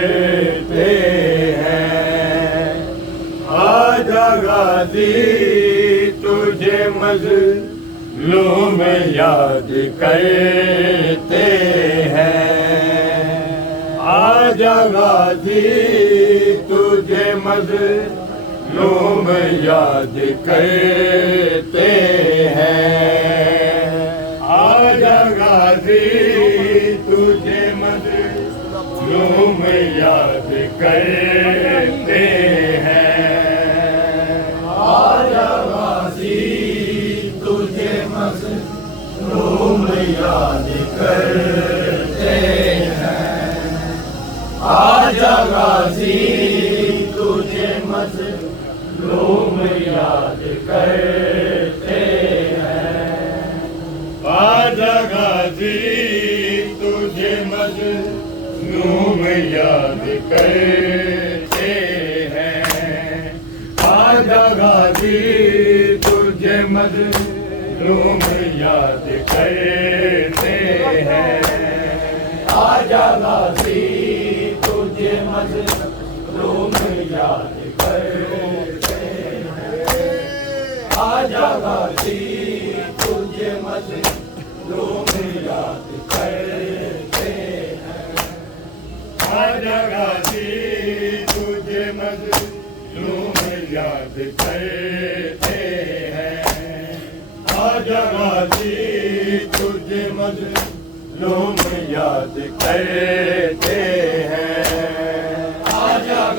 کرتے ہیں آجا غازی تجھے مظلوم یاد کرتے ہیں آجا غازی تجھے مظلوم یاد کرتے ہیں آجا غازی تجھے مظلوم یاد کرتے ہیں آجا غازی تجھے مظلوم یاد کرتے ہیں آجا غازی تجھے مظلوم یاد کرتے ہیں آجا غازی تجھے مظلوم یاد کرتے ہیں آجا غازی تجھے مظلوم یاد کرتے ہیں آجا غازی تجھے مظلوم یاد کرتے ہیں آجا غازی تجھے مظلوم یاد کرتے ہیں آجا غازی تجھے مظلوم یاد کرتے ہیں آجا غازی تجھے مظلوم یاد کرتے ہیں آجا غازی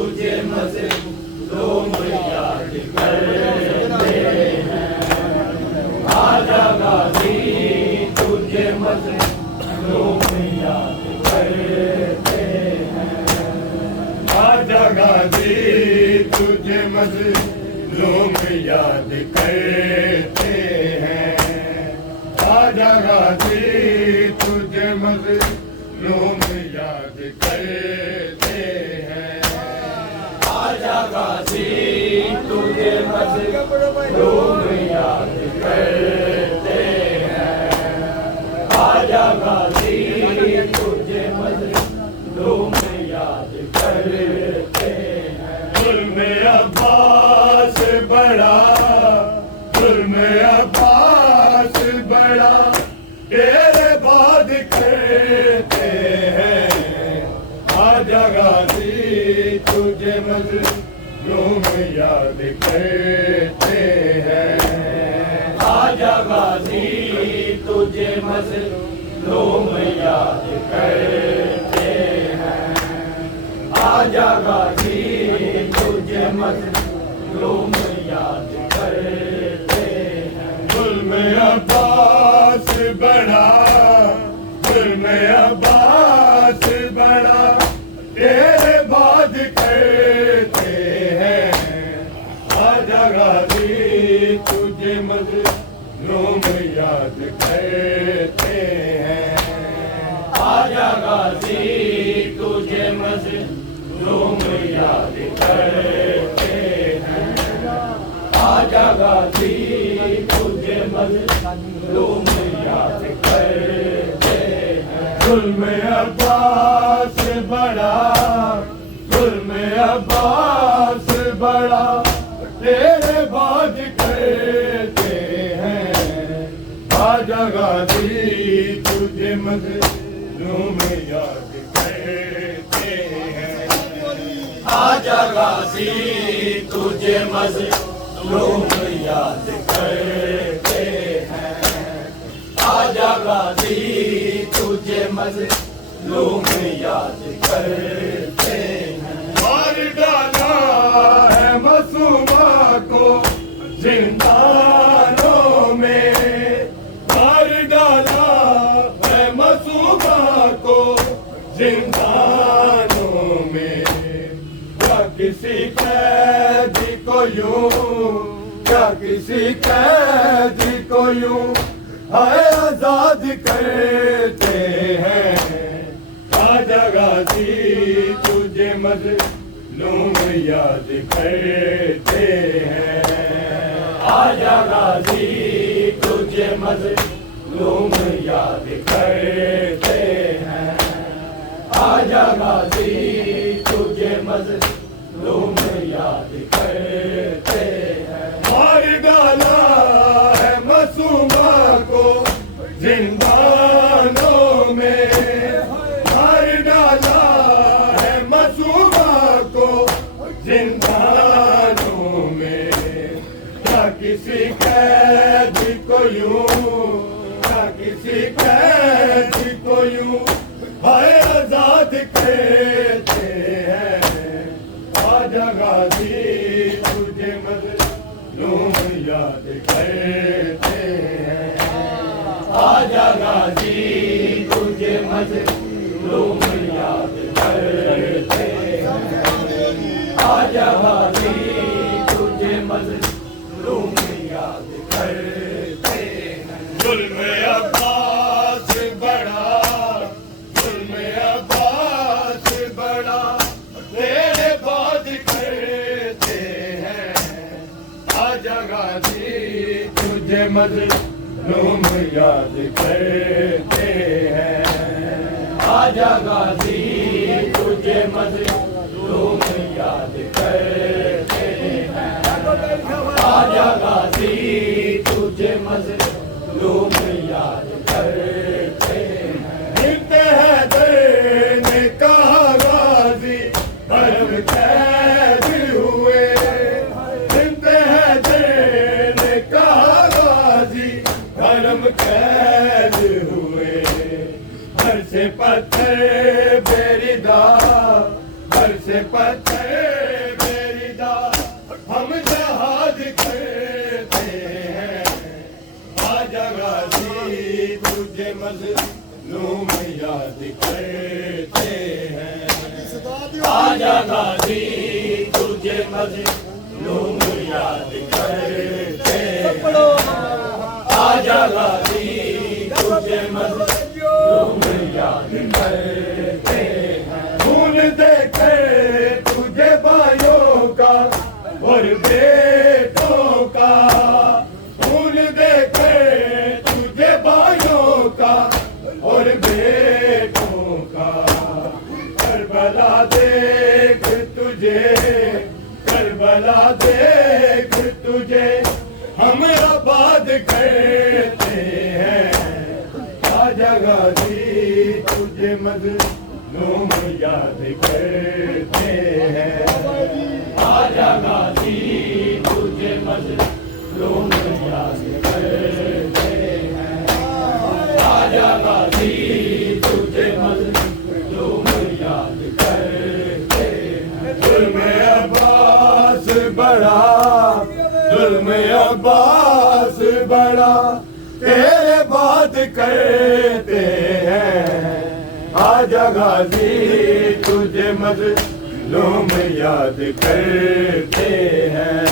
تجھے مظلوم یاد کرتے ہیں آجا غازی تجھے مظلوم یاد کرتے ہیں آجا غازی تجھے مظلوم یاد کرتے ہیں آجا غازی تجھے مظلوم یاد کرتے ہیں آجا غازی تجھے مظلوم یاد کرتے ہیں آجا غازی تجھے مظلوم یاد کرتے ہیں ظلم عباس بڑا آجا غازی تجھے مظلوم یاد کرتے ہیں، آجا غازی تجھے مظلوم یاد کرتے ہیں۔ ظلم عباس بڑا، ظلم عباس بڑا تیرے بعد کرتے ہیں، آجا غازی تجھے مظلوم یاد کرتے ہیں، آجا غازی تجھے مظلوم یاد کرتے ہیں، آجا غازی تجھے مظلوم یاد کرتے ہیں۔ ظلم عباس بڑا، ظلم عباس بڑا تیرے بعد کرتے ہیں، آجا غازی تجھے مظلوم یاد کرتے ہیں، آجا غازی تجھے مظلوم یاد کرتے ہیں، آجا غازی تجھے مظلوم یاد کرتے ہیں۔ مار ڈالا ہے معصومہ کو زندانوں میں، مار ڈالا ہے معصومہ کو زندانوں میں، کیا کسی قیدی کو یوں، کیا کسی قیدی کو یوں ہائے آزاد کرتے ہیں، آجا غازی تجھے مظلوم یاد کرتے ہیں، آجا غازی تجھے مظلوم یاد کرتے ہیں، آجا غازی تجھے مظلوم یاد کرتے ہیں۔ مار ڈالا ہے معصومہ کو زندانوں میں، مار ڈالا ہے معصومہ کو زندانوں میں، کیا کسی قیدی کو یوں، کیا کسی قیدی کو یوں ہائے آزاد کرتے ہیں، آجا غازی تجھے مظلوم یاد کرتے ہیں، آجا غازی تجھے مظلوم یاد کرتے ہیں، آجا غازی تجھے مظلوم یاد کرتے ہیں۔ ظلم عباس بڑا، ظلم عباس بڑا تیرے بعد کرتے ہیں، آجا غازی تجھے مظلوم یاد کرتے ہیں، آجا غازی تجھے مظلوم یاد کرتے ہیں، آجا غازی تجھے مظلوم یاد کرتے ہیں۔ ابن حیدر نے کہا غازی حرم قید ہوئے، ابن حیدر نے کہا غازی حرم قید ہوئے، گھر سے پتھر بیریدا، گھر سے پتھر بیریدا ہم جہاد کرتے ہیں، آجا غازی تجھے مظلوم یاد کرتے ہیں، آجا غازی تجھے مظلوم یاد کرتے ہیں، آجا غازی تجھے مظلوم یاد کرتے ہیں۔ خون دے کر تجھے بھائیوں کا اور بیٹوں کا، خون دے کر تجھے بھائیوں کا اور بیٹوں کا، کربلا دیکھ تجھے، کربلا دیکھ تجھے ہم آباد کرتے ہیں، آجا غازی تجھے مظلوم یاد کرتے ہیں، آجا غازی تجھے مظلوم یاد کرتے ہیں۔ عباس بڑا تیرے بات کرتے ہیں خواجہ غازی تجھے مظلوم یاد کرتے ہیں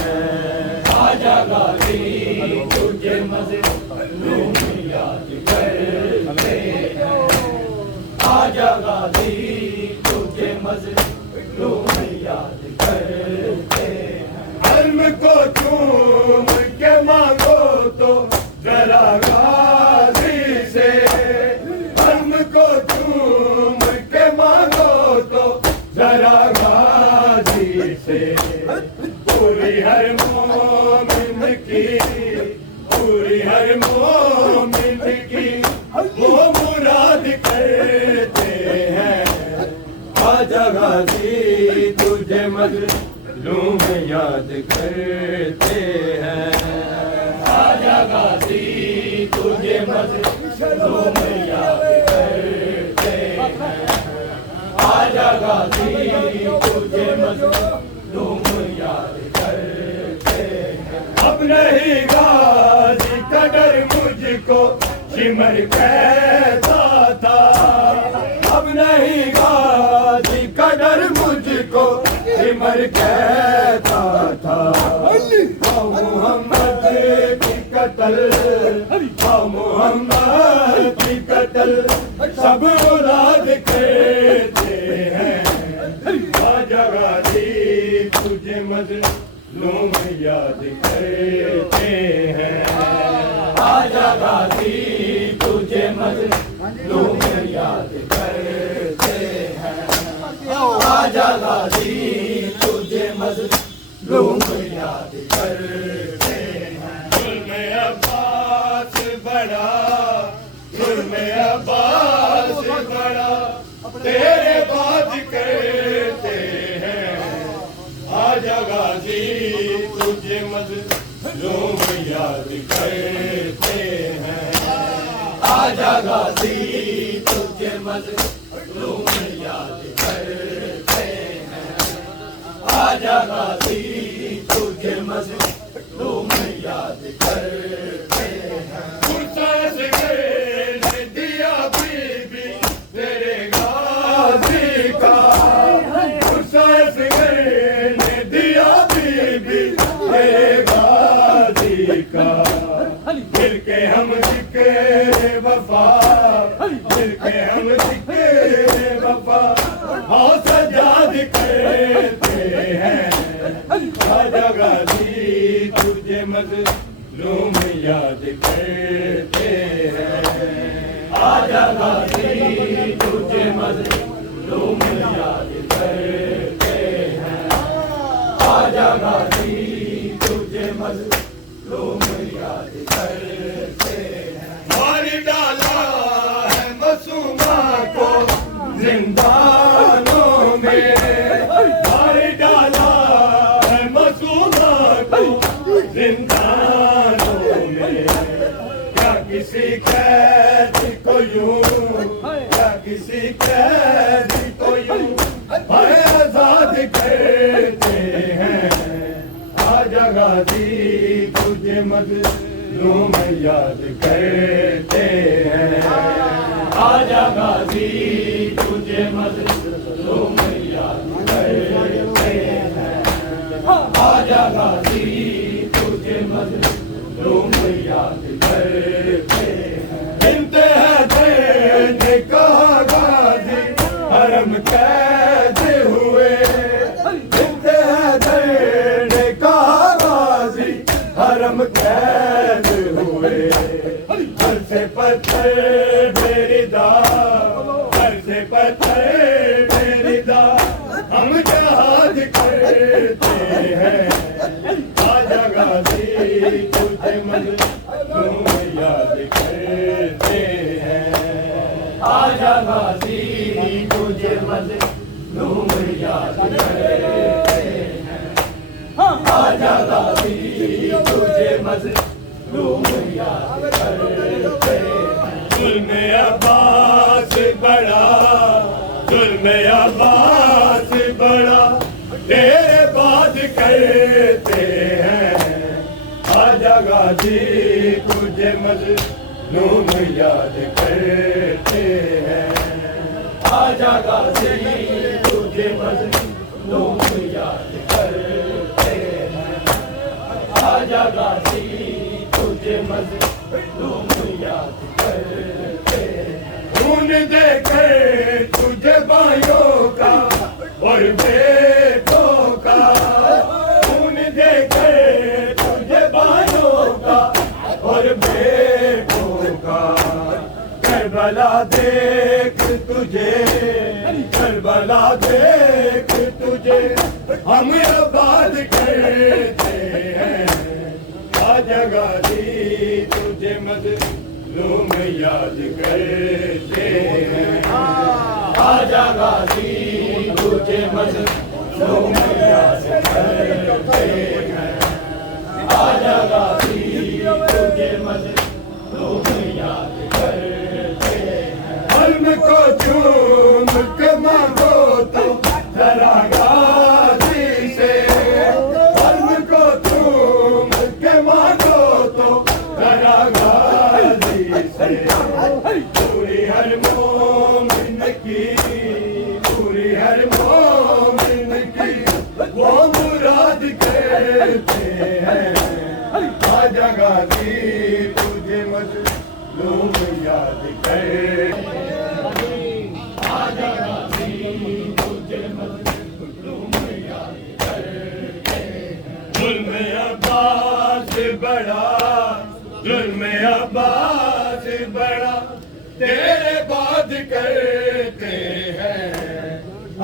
خواجہ غازی تجھے مظلوم یاد کرتے ہیں خواجہ غازی تجھے مظلوم یاد کرتے ہیں علم کو چوم کے مانگو تو ذرا غازی سے علم کو چوم کے مانگو تو ذرا غازی سے پوری ہر مومن کی پوری ہر مومن کی وہ مراد کرتے ہیں خواجہ غازی تجھے مظلوم یاد کرتے ہیں خواجہ غازی تجھے مظلوم یاد کرتے ہیں خواجہ غازی تجھے مظلوم یاد کرتے ہیں اب نہیں غازی کا ڈر مجھ کو سمر کہتا تھا اب نہیں غازی کا ڈر مجھ کو سمر کہتا تھا محمد کی قتل محمد کی قتل سب اولاد کرتے ہیں خواجہ غازی تجھے مظلوم یاد کرتے ہیں خواجہ غازی تجھے مظلوم یاد کرتے ہیں خواجہ غازی تجھے مظلوم یاد کرتے ہیں ظلم عباس بڑا ظلم عباس بڑا تیرے بات کرتے ہیں خواجہ غازی تجھے مظلوم یاد کرتے ہیں خواجہ غازی تجھے مظلوم یاد کرتے ہیں خواجہ غازی تجھے مظلوم یاد کرتے ہیں پرساس نے دیا بی بی تیرے غازی کا پرساس نے دیا بی بی تیرے غازی کا مل کے ہم ذکر وفا مل کے ہم ذکر وفا ہاں سجاد کرتے ہیں خواجہ غازی تجھے مظلوم یاد کرتے ہیں خواجہ غازی تجھے مظلوم یاد کرتے ہیں خواجہ غازی تجھے مظلوم یاد کرتے ہیں مار ڈالا ہے معصومہ کو زندانوں میں مار ڈالا ہے معصومہ کو زندانوں میں کیا کسی قید کو یوں کیا کسی قید کو یوں آزاد کرتے ہیں خواجہ غازی تجھے مظلوم یاد کرتے ہیں خواجہ غازی تجھے مظلوم یاد کرتے ہیں خواجہ غازی تجھے مظلوم یاد کرتے ہیں انتہا نے کہا غازی حرم قید ہوئے انتہا نے کہا غازی حرم قید ہوئے گھر سے پتھر میری داغ گھر سے پتھر میری داغ ہم جہاد کرتے ہیں خواجہ غازی تجھے مظلوم یاد کرتے ہیں خواجہ غازی تجھے مظلوم یاد کرتے ہیں خواجہ غازی تجھے مظلوم یاد کرتے ہیں ظلم عباس بڑا ظلم عباس بڑا تیرے بات کرتے ہیں خواجہ آجا غازی تجھے مظلوم یاد کرتے ہیں، آجا غازی تجھے مظلوم یاد کرتے ہیں، آجا غازی تجھے مظلوم یاد کرتے ہیں، خون دے کر تجھے بھائیوں کا اور بیٹوں کا، خون دے کر تجھے بھائیوں کا اور بیٹوں کا، کربلا دیکھ تجھے، کربلا دیکھ تجھے ہم آباد کرتے ہیں، آجا غازی تجھے مظلوم یاد کرتے ہیں، آجا غازی تجھے مظلوم یاد کرتے ہیں، آجا غازی تجھے مظلوم یاد کرتے ہیں، علم کو چوم کے مانگو تو ذرا غازی سے، علم کو چوم کے مانگو تو ذرا غازی سے، پوری ہر مومن کی، پوری ہر مومن کی وہ مراد کرتے ہیں، آجا غازی تجھے مظلوم یاد کرتے ہیں، آجا غازی تجھے مظلوم یاد کرتے ہیں، ظلم عباس بڑا، ظلم عباس بڑا تیرے بعد کرتے ہیں،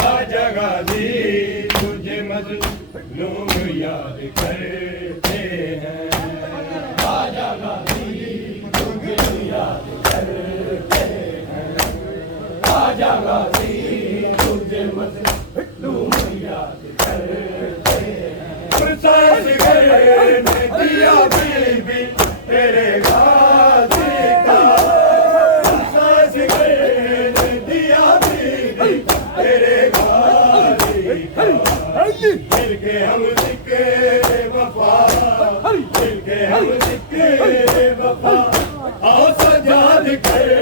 آجا غازی تجھے مظلوم یاد کرتے ہیں، آجا غازی تجھے یاد کرتے ہیں، آجا غازی تجھے مظلوم یاد کرتے ہیں، سانس گھر نے دیا بی بی تیرے غازی کا، سانس گھر نے دیا بی بی تیرے غازی کا، مل کے ہم ذکر وفا، مل کے ہم ذکر وفا آؤ سجاد کر